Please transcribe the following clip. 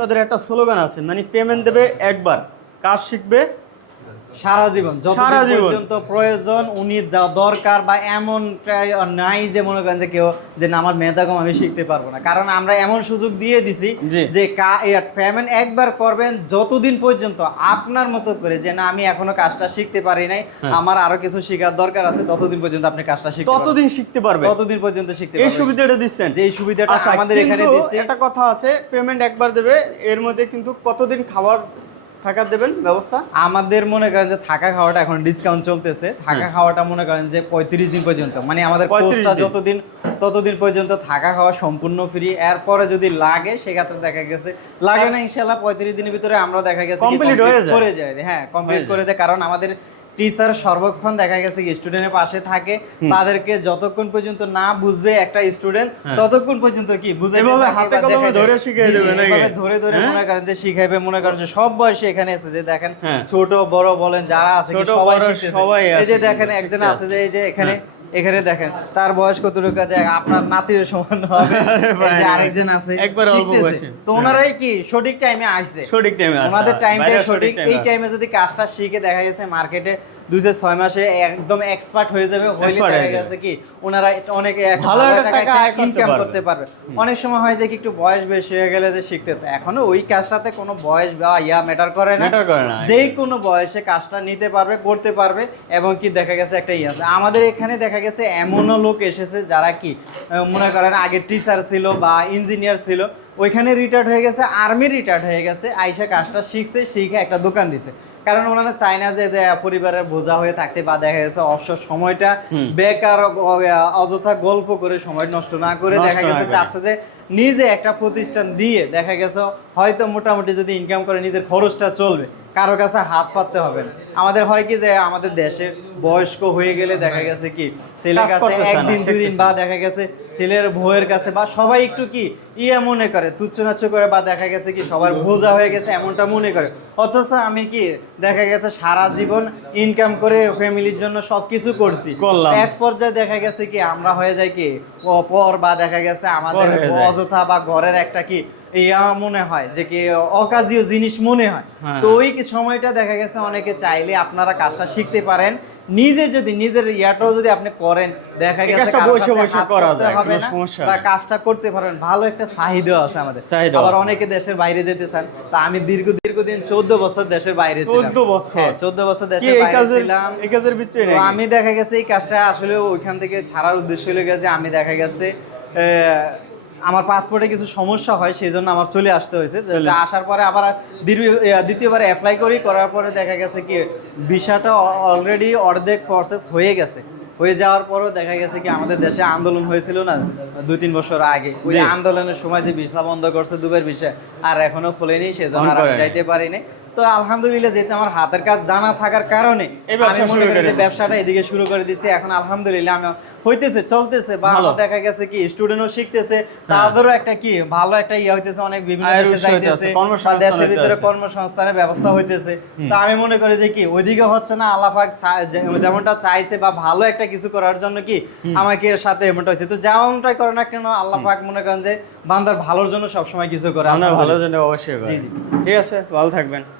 তাদের একটা স্লোগান আছে, মানে পেমেন্ট দেবে একবার, কাজ শিখবে সারা জীবন, সারা যতদিন জীবন। পর্যন্ত প্রয়োজন উনি যা দরকার বা এমন নাই যে মনে করেন যে কেউ যে না আমার মেধা কম আমি শিখতে পারবো না, কারণ আমরা এমন সুযোগ দিয়ে দিছি জি। যে পেমেন্ট একবার করবেন যতদিন পর্যন্ত আপনার মতো করে যে না আমি এখনো কাজটা শিখতে পারি নাই, হ্যাঁ। আমার আরো কিছু শেখার দরকার আছে, ততদিন পর্যন্ত আপনি কাজটা শিখতে পারবেন। ততদিন শিখতে পারবে, ততদিন পর্যন্ত শিখতে এই পারবেন। সুবিধাটা দিচ্ছেন। যে এই সুবিধাটা আচ্ছা, আমাদের এখানে কিন্তু দিচ্ছি। একটা কথা আছে, পেমেন্ট একবার দেবে, এর মধ্যে কিন্তু কতদিন খাবার থাকার দেবেন ব্যবস্থা? আমাদের মনে করেন যে থাকা খাওয়াটা এখন ডিসকাউন্ট চলতেছে, থাকা খাওয়াটা মনে করেন যে 35 দিন পর্যন্ত, মানে আমাদের 35 কোর্সটা দিন। যতদিন ততদিন পর্যন্ত থাকা খাওয়া সম্পূর্ণ ফ্রি। এরপরে যদি লাগে সেক্ষেত্রে দেখা গেছে লাগে না, ইনশাআল্লাহ 35 দিনের ভিতরে আমরা দেখা গেছে Complete হয়ে যায়। করে যায়, হ্যাঁ কমপ্লিট হয়ে করে দেয়, কারণ আমাদের টিচার সর্বক্ষণ দেখা গেছে স্টুডেন্টের পাশে থাকে, তাদেরকে যতক্ষণ পর্যন্ত না বুঝবে একটা স্টুডেন্ট ততক্ষণ পর্যন্ত কি বুঝে এভাবে হাতে কলমে ধরে শিখিয়ে দেবে নাকি? ধরে ধরে হ্যাঁ? মনে করেন যে শিখাইবে, মনে করেন যে সব বয়সে এখানে আছে, যে দেখেন হ্যাঁ। ছোট বড় বলেন যারা আছে কি ছোট সবাই বড় শিখতেছে। সবাই এই যে আছে দেখেন কিন্তু একজন শিখতে আছে যে এই যে এখানে দেখেন তার বয়স কতটুকু আছে, আপনার নাতির সমান হবে। এই যে আরেকজন আছে একবার অল্প শিখতেছে। বয়সে। তো ওনারাই কি সঠিক টাইমে আসছে, সঠিক টাইমে ওনাদের টাইমটা সঠিক, এই টাইমে যদি কাজটা শিখে দেখা গেছে মার্কেটে 2-6 মাসে একদম এক্সপার্ট হয়ে যাবে, হইলে Expert দেখা হয়ে যাবে। গেছে কি ওনারা অনেক ভালো একটা টাকা আয় করতে ইনকাম পারবে। করতে পারবে। অনেক সময় হয় যে কি একটু বয়স বেশি হয়ে গেলে যে শিখতে হতো, এখনো ওই কাজটাতে কোনো বয়স বা ম্যাটার করে না, Matter করে না। যেই কোনো বয়সে কাজটা নিতে পারবে, করতে পারবে। এবং কি দেখা গেছে একটা আছে আমাদের এখানে দেখা গেছে এমনও লোক এসেছে যারা কি মনে করেন আগে টিচার ছিল বা ইঞ্জিনিয়ার ছিল, ওইখানে রিটায়ার্ড হয়ে গেছে, আর্মি রিটায়ার্ড হয়ে গেছে, আইসা কাজটা শিখছে, শিখে একটা দোকান দিছে। কারণ ওনারা চায় না যে পরিবারের বোঝা হয়ে থাকতে, বা দেখা গেছে অবসর সময়টা বেকার অযথা গল্প করে সময় নষ্ট না করে নষ্ট দেখা না গেছে করে। চাচ্ছে যে নিজে একটা প্রতিষ্ঠান দিয়ে দেখা গেছে হয়তো মোটামুটি যদি ইনকাম করে নিজের খরচটা চলবে, কারো কাছে হাত পাততে হবে না। আমাদের হয় কি যে আমাদের দেশের বয়স্ক হয়ে গেলে দেখা গেছে কি ছেলের কাজ কাছে করতেছে না, একদিন দুদিন শিখতেছে বা দেখা গেছে ছেলের বউয়ের কাছে বা সবাই একটু কি মনে করে তুচ্ছ নাচ্ছ করে, বা দেখা গেছে কি সবার বোঝা হয়ে গেছে এমনটা মনে করে। অথচ আমি কি দেখা গেছে সারা জীবন ইনকাম করে ফ্যামিলির জন্য সবকিছু করছি, করলাম। এক পর্যায়ে দেখা গেছে কি আমরা হয়ে যায় কি পর, বা দেখা গেছে আমাদের পর হয়ে যায়। অযথা বা ঘরের একটা কি মনে হয় যে কি অকাজীয় জিনিস মনে হয়। হ্যাঁ। তো ওই সময়টা দেখা গেছে অনেকে চাইলে আপনারা কাজটা শিখতে পারেন, নিজে যদি নিজের ইয়াটাও যদি আপনি করেন, দেখা এই গেছে কাজটা কারো বসে কাছে বসে হাত করা পাততে যায়, হবে কোনো না, সমস্যা বা নেই। কাজটা করতে পারবেন। ভালো একটা চাহিদা আছে আমাদের, চাহিদা আবার আছে। অনেকে দেশের বাইরে যেতে চান। তা আমি দীর্ঘদিন 14 বছর দেশের বাইরে ছিলাম। 14 বছর? হ্যাঁ, 14 বছর কি দেশের এই বাইরে কাজের, ছিলাম। এই কাজের ভিতরে তো নাকি? আমি দেখা গেছে এই কাজটা আসলে ওইখান থেকে ছাড়ার উদ্দেশ্য হলে গেছে, আমি দেখা গেছে আমার পাসপোর্টে কিছু সমস্যা হয়, সেই জন্য আমার চলে আসতে হয়েছে। আসার পরে আবার দ্বিতীয়বার অ্যাপ্লাই করার পরে দেখা গেছে কি ভিসাটা অলরেডি অর্ধেক প্রসেস হয়ে গেছে। হয়ে যাওয়ার পরও দেখা গেছে কি আমাদের দেশে আন্দোলন হয়েছিল না 2-3 বছর আগে, ওই জি। আন্দোলনের সময় যে ভিসা বন্ধ করছে দুবাইয়ের ভিসা, আর এখনো খোলেনি, সেজন্য On আর আমি করেনি। যাইতে পারিনি। তো আলহামদুলিল্লাহ যেহেতু আমার হাতের কাজ জানা থাকার কারণে এই ব্যবসা আমি মনে শুরু করি করে যে ব্যবসাটা এদিকে শুরু করে দিছি। এখন আলহামদুলিল্লাহ আমি হইতেছে, চলতেছে, বা ভালো। আমার দেখা গেছে কি স্টুডেন্টও শিখতেছে, তাদেরও একটা কি ভালো একটা হইতেছে, অনেক বিভিন্ন আয়ের দেশে উৎস হইতেছে, যাইতেছে, বা কর্মসংস্থান দেশের ভিতরে হইতেছে। কর্মসংস্থানের ব্যবস্থা হইতেছে। তো আমি মনে করি যে কি ওইদিকে হচ্ছে না, আল্লাহ পাক যেমনটা চাইছে বা ভালো একটা কিছু করার জন্য কি আমাকে এর সাথে এমনটা হচ্ছে। তো যেমনটাই করে না কেন আল্লাহ পাক মনে করেন যে বান্দার ভালোর জন্য সবসময় কিছু করে। আপনার ভালোর জন্য অবশ্যই করে। জি, জি। ঠিক আছে, ভালো থাকবেন।